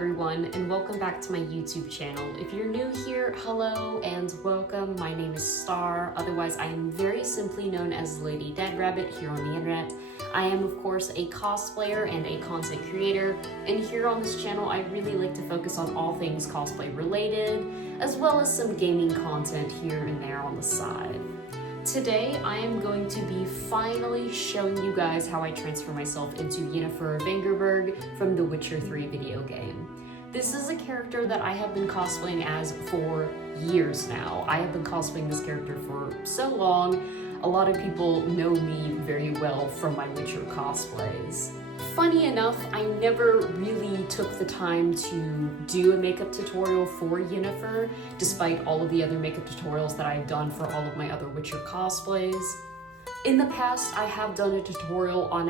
everyone, and welcome back to my YouTube channel. If you're new here, hello and welcome. My name is Star, otherwise I am very simply known as Lady Dead Rabbit here on the internet. I am of course a cosplayer and a content creator, and here on this channel I really like to focus on all things cosplay related, as well as some gaming content here and there on the side. Today, I am going to be finally showing you guys how I transfer myself into Yennefer of Vengerberg from the Witcher 3 video game. This is a character that I have been cosplaying as for years now. I have been cosplaying this character for so long. A lot of people know me very well from my Witcher cosplays. Funny enough, I never really took the time to do a makeup tutorial for Yennefer, despite all of the other makeup tutorials that I've done for all of my other Witcher cosplays. In the past, I have done a tutorial on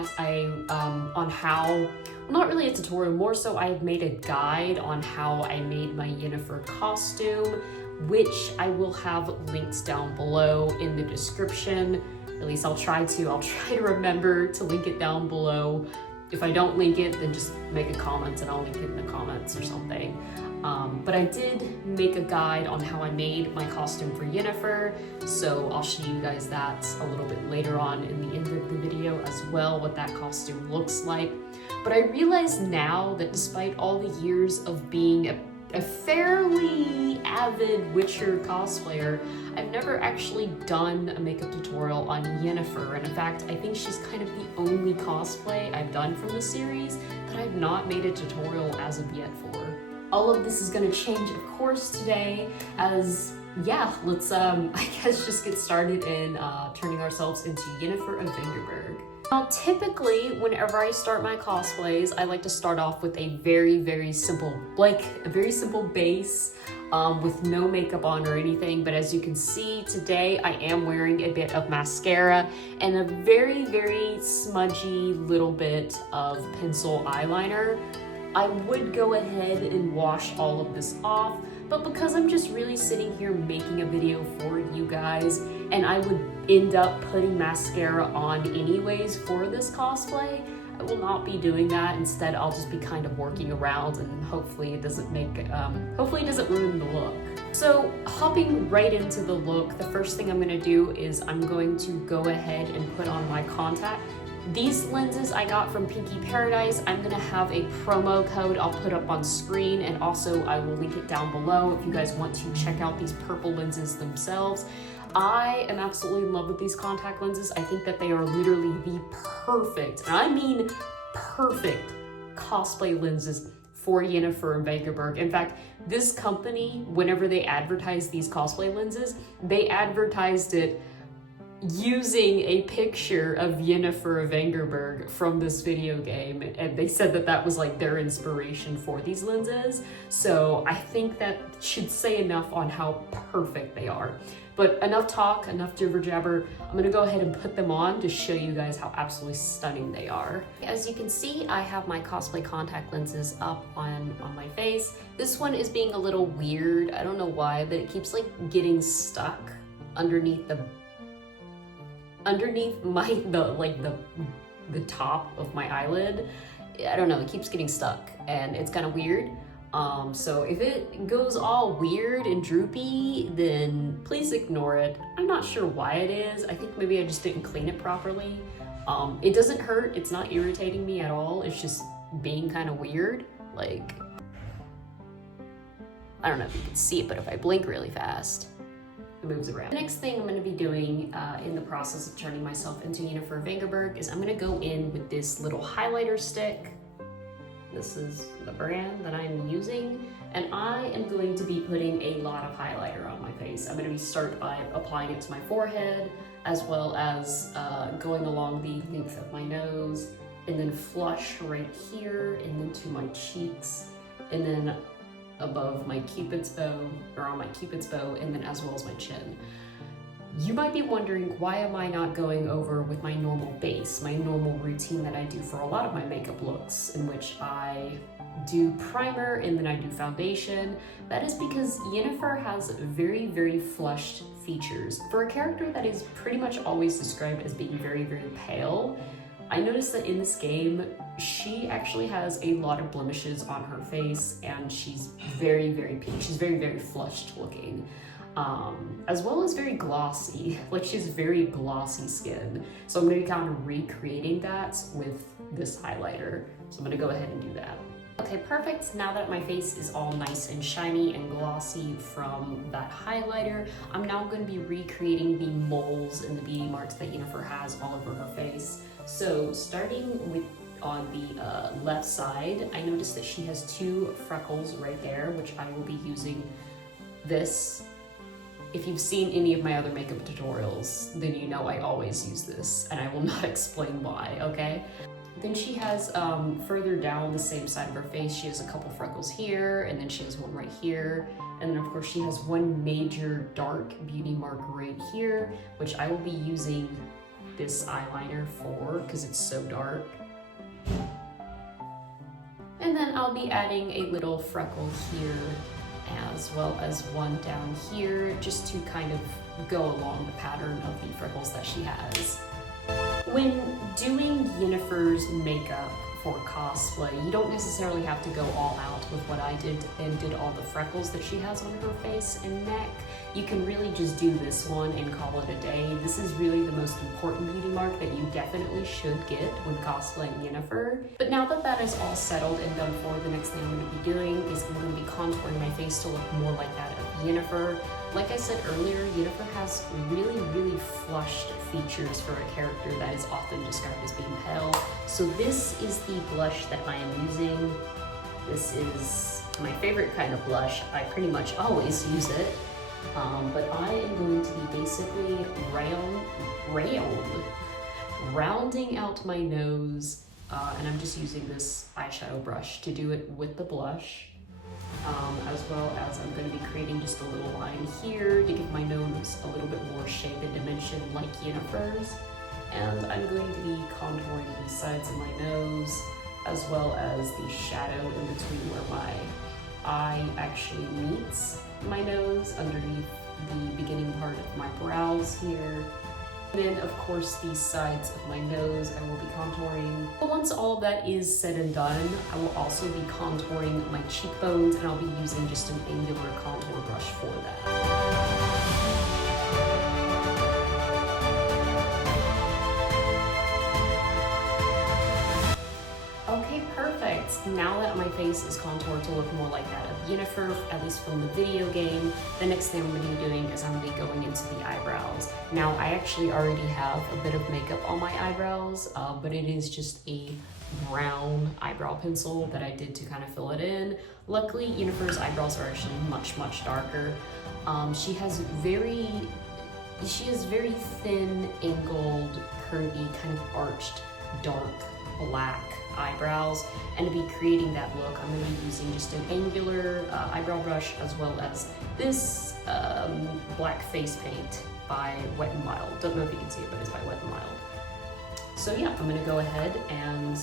not really a tutorial, more so I've made a guide on how I made my Yennefer costume, which I will have linked down below in the description. At least I'll try to remember to link it down below. If I don't link it, then just make a comment and I'll link it in the comments or something. But I did make a guide on how I made my costume for Yennefer, so I'll show you guys that a little bit later on in the end of the video as well, what that costume looks like. But I realize now that despite all the years of being a fairly avid Witcher cosplayer, I've never actually done a makeup tutorial on Yennefer, and in fact, I think she's kind of the only cosplay I've done from the series that I've not made a tutorial as of yet for. All of this is going to change, of course, today, as, yeah, let's, I guess just get started in turning ourselves into Yennefer of Vengerberg. Now, typically, whenever I start my cosplays, I like to start off with a very simple, like a very simple base with no makeup on or anything. But as you can see today, I am wearing a bit of mascara and a very smudgy little bit of pencil eyeliner. I would go ahead and wash all of this off, but because I'm just really sitting here making a video for you guys, and I would end up putting mascara on anyways for this cosplay, I will not be doing that. Instead, I'll just be kind of working around, and hopefully it doesn't ruin the look. So hopping right into the look, the first thing I'm gonna do is I'm going to go ahead and put on my contact. These lenses I got from Pinky Paradise. I'm gonna have a promo code I'll put up on screen, and also I will link it down below if you guys want to check out these purple lenses themselves. I am absolutely in love with these contact lenses. I think that they are literally the perfect, and I mean perfect, cosplay lenses for Yennefer and Vengerberg. In fact, this company, whenever they advertise these cosplay lenses, they advertised it using a picture of Yennefer of Vengerberg from this video game, and they said that that was like their inspiration for these lenses. So I think that should say enough on how perfect they are. But enough talk, enough jibber jabber. I'm gonna go ahead and put them on to show you guys how absolutely stunning they are. As you can see, I have my cosplay contact lenses up on my face. This one is being a little weird. I don't know why, but it keeps like getting stuck underneath the top of my eyelid. I don't know, it keeps getting stuck and it's kind of weird. So if it goes all weird and droopy, then please ignore it. I'm not sure why it is. I think maybe I just didn't clean it properly. It doesn't hurt, it's not irritating me at all. It's just being kind of weird. Like, I don't know if you can see it, but if I blink really fast, it moves around. The next thing I'm going to be doing in the process of turning myself into Yennefer of Vengerberg is I'm going to go in with this little highlighter stick. This is the brand that I'm using, and I am going to be putting a lot of highlighter on my face. I'm going to start by applying it to my forehead, as well as going along the length of my nose, and then flush right here, and then to my cheeks, and then above my cupid's bow, or on my cupid's bow, and then as well as my chin. You might be wondering, why am I not going over with my normal base, my normal routine that I do for a lot of my makeup looks, in which I do primer and then I do foundation? That is because Yennefer has very flushed features. For a character that is pretty much always described as being very pale, I noticed that in this game, she actually has a lot of blemishes on her face, and she's very, very pink. She's very, very flushed looking, as well as very glossy. Like, she has very glossy skin. So I'm gonna be kind of recreating that with this highlighter. So I'm gonna go ahead and do that. Okay, perfect. Now that my face is all nice and shiny and glossy from that highlighter, I'm now going to be recreating the moles and the beauty marks that Yennefer has all over her face. So starting with on the left side, I noticed that she has 2 freckles right there, which I will be using this. If you've seen any of my other makeup tutorials, then you know I always use this, and I will not explain why, okay? Then she has, further down the same side of her face, she has a couple freckles here, and then she has one right here. And then of course she has one major dark beauty mark right here, which I will be using this eyeliner for, because it's so dark. And then I'll be adding a little freckle here, as well as one down here, just to kind of go along the pattern of the freckles that she has. When doing Yennefer's makeup for cosplay, you don't necessarily have to go all out with what I did and did all the freckles that she has on her face and neck. You can really just do this one and call it a day. This is really the most important beauty mark that you definitely should get when cosplaying Yennefer. But now that that is all settled and done for, the next thing I'm going to be doing is I'm going to be contouring my face to look more like that of Yennefer. Like I said earlier, Yennefer has really, really flushed features for a character that is often described as being pale. So this is the blush that I am using. This is my favorite kind of blush. I pretty much always use it. But I am going to be basically rounding out my nose, and I'm just using this eyeshadow brush to do it with the blush. As well as I'm going to be creating just a little line here to give my nose a little bit more shape and dimension like Yennefer's. And I'm going to be contouring the sides of my nose, as well as the shadow in between where my eye actually meets my nose, underneath the beginning part of my brows here. And then, of course, the sides of my nose I will be contouring. But once all of that is said and done, I will also be contouring my cheekbones, and I'll be using just an angular contour brush for that. Okay, perfect. Now that my face is contoured to look more like that of Yennefer, at least from the video game, the next thing I'm going to be doing is I'm going to be going into the eyebrows. Now, I actually already have a bit of makeup on my eyebrows, but it is just a brown eyebrow pencil that I did to kind of fill it in. Luckily, Yennefer's eyebrows are actually much, much darker. She has very thin, angled, curvy, kind of arched, dark black eyebrows, and to be creating that look, I'm going to be using just an angular eyebrow brush, as well as this black face paint by Wet n Wild. Don't know if you can see it, but it's by Wet n Wild. So yeah, I'm going to go ahead and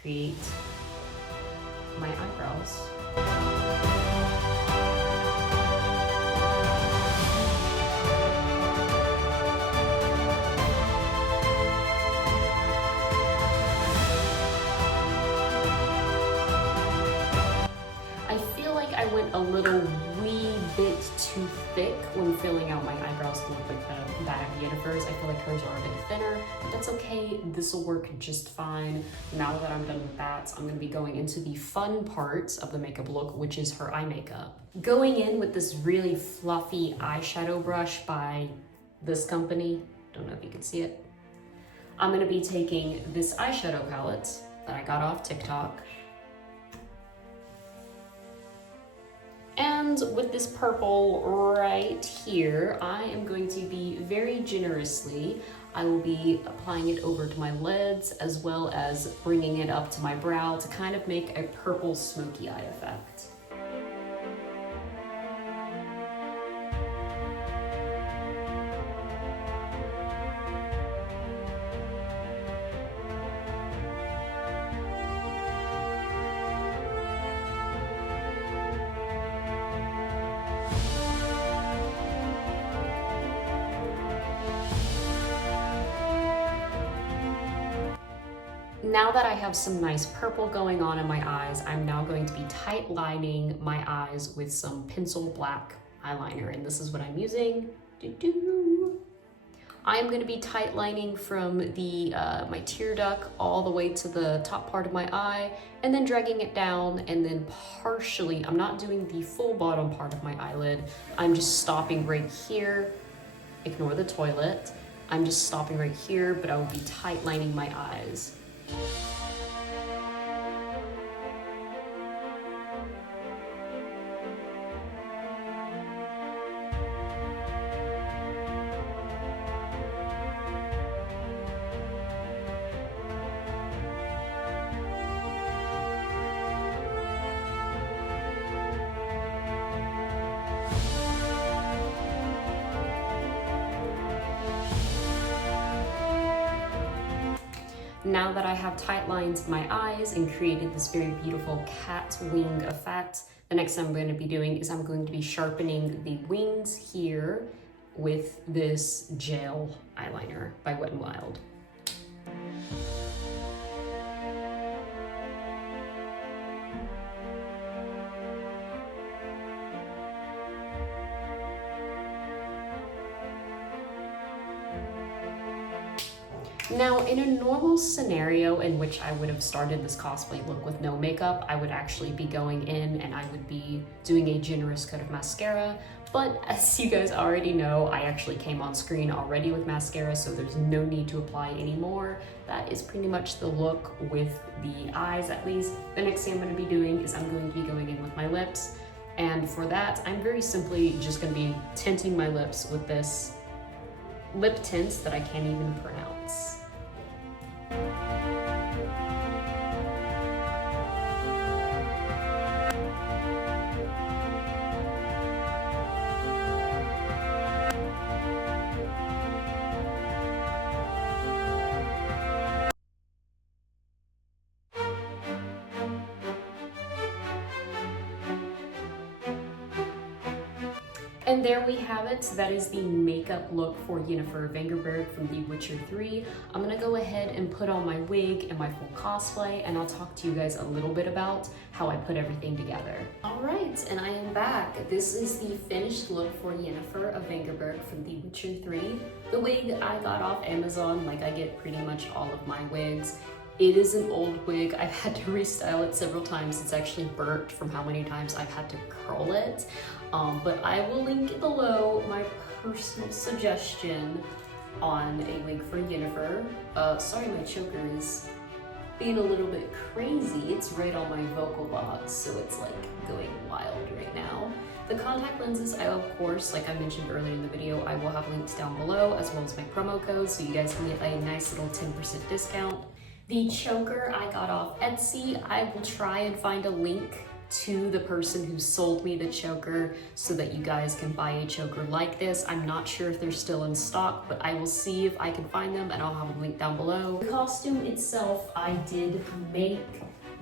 create my eyebrows. I went a little wee bit too thick when filling out my eyebrows to look like that of Yennefer's. I feel like hers are a bit thinner, but that's okay. This will work just fine. Now that I'm done with that, I'm going to be going into the fun part of the makeup look, which is her eye makeup. Going in with this really fluffy eyeshadow brush by this company, don't know if you can see it. I'm going to be taking this eyeshadow palette that I got off TikTok. And with this purple right here, I am going to be very generously, I will be applying it over to my lids, as well as bringing it up to my brow to kind of make a purple smoky eye effect. Now that I have some nice purple going on in my eyes, I'm now going to be tight lining my eyes with some pencil black eyeliner, and this is what I'm using. I'm going to be tight lining from the my tear duct all the way to the top part of my eye, and then dragging it down, and then partially, I'm not doing the full bottom part of my eyelid, I'm just stopping right here. Ignore the toilet. I'm just stopping right here, but I will be tight lining my eyes. Now that I have tight lined my eyes and created this very beautiful cat wing effect, the next thing I'm going to be doing is I'm going to be sharpening the wings here with this gel eyeliner by Wet n Wild. Now, in a normal scenario in which I would have started this cosplay look with no makeup, I would actually be going in and I would be doing a generous coat of mascara. But as you guys already know, I actually came on screen already with mascara, so there's no need to apply anymore. That is pretty much the look with the eyes, at least. The next thing I'm going to be doing is I'm going to be going in with my lips. And for that, I'm very simply just going to be tinting my lips with this lip tint that I can't even pronounce. And there we have it. That is the makeup look for Yennefer of Vengerberg from The Witcher 3. I'm gonna go ahead and put on my wig and my full cosplay, and I'll talk to you guys a little bit about how I put everything together. All right, and I am back. This is the finished look for Yennefer of Vengerberg from The Witcher 3. The wig I got off Amazon, like I get pretty much all of my wigs. It is an old wig. I've had to restyle it several times. It's actually burnt from how many times I've had to curl it. But I will link below my personal suggestion on a wig for Yennefer. Sorry, my choker is being a little bit crazy. It's right on my vocal box, so it's like going wild right now. The contact lenses, I of course, like I mentioned earlier in the video, I will have links down below as well as my promo code, so you guys can get a nice little 10% discount. The choker I got off Etsy. I will try and find a link to the person who sold me the choker so that you guys can buy a choker like this. I'm not sure if they're still in stock, but I will see if I can find them and I'll have a link down below. The costume itself I did make,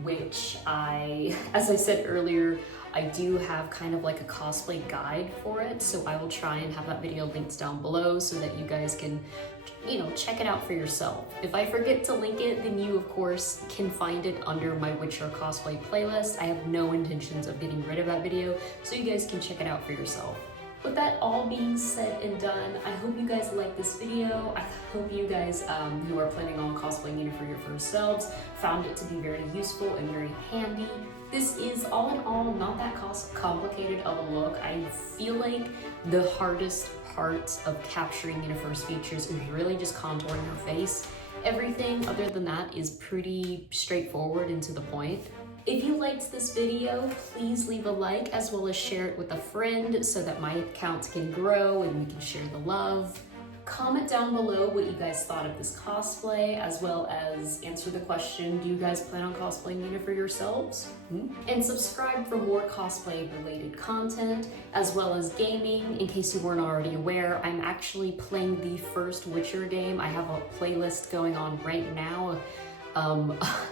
which as I said earlier, I do have kind of like a cosplay guide for it, so I will try and have that video linked down below so that you guys can, you know, check it out for yourself. If I forget to link it, then you of course can find it under my Witcher cosplay playlist. I have no intentions of getting rid of that video, so you guys can check it out for yourself. With that all being said and done, I hope you guys like this video. I hope you guys who are planning on cosplaying Yennefer your first selves found it to be very useful and very handy. This is all in all not that complicated of a look. I feel like the hardest part of capturing Yennefer's features is really just contouring her face. Everything other than that is pretty straightforward and to the point. If you liked this video, please leave a like as well as share it with a friend so that my account can grow and we can share the love. Comment down below what you guys thought of this cosplay, as well as answer the question, do you guys plan on cosplaying Yennefer yourselves? And subscribe for more cosplay related content, as well as gaming. In case you weren't already aware, I'm actually playing the first Witcher game. I have a playlist going on right now.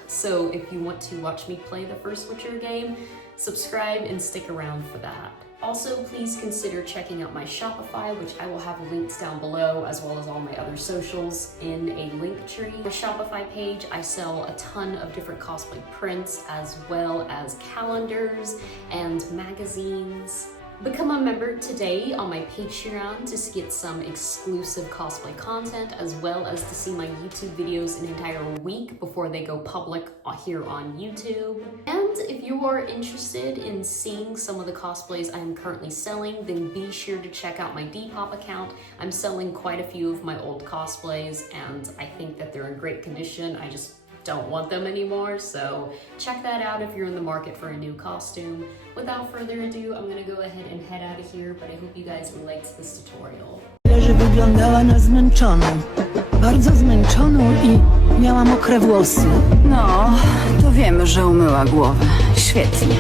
So if you want to watch me play the first Witcher game, subscribe and stick around for that. Also, please consider checking out my Shopify, which I will have links down below, as well as all my other socials in a link tree. My Shopify page, I sell a ton of different cosplay prints, as well as calendars and magazines. Become a member today on my Patreon to get some exclusive cosplay content, as well as to see my YouTube videos an entire week before they go public here on YouTube. And if you are interested in seeing some of the cosplays I am currently selling, then be sure to check out my Depop account. I'm selling quite a few of my old cosplays, and I think that they're in great condition. I just don't want them anymore, so check that out if you're in the market for a new costume. Without further ado, I'm gonna go ahead and head out of here, but I hope you guys liked this tutorial. Że wyglądała na zmęczoną, bardzo zmęczoną i miała mokre włosy. No, to wiemy, że umyła głowę. Świetnie.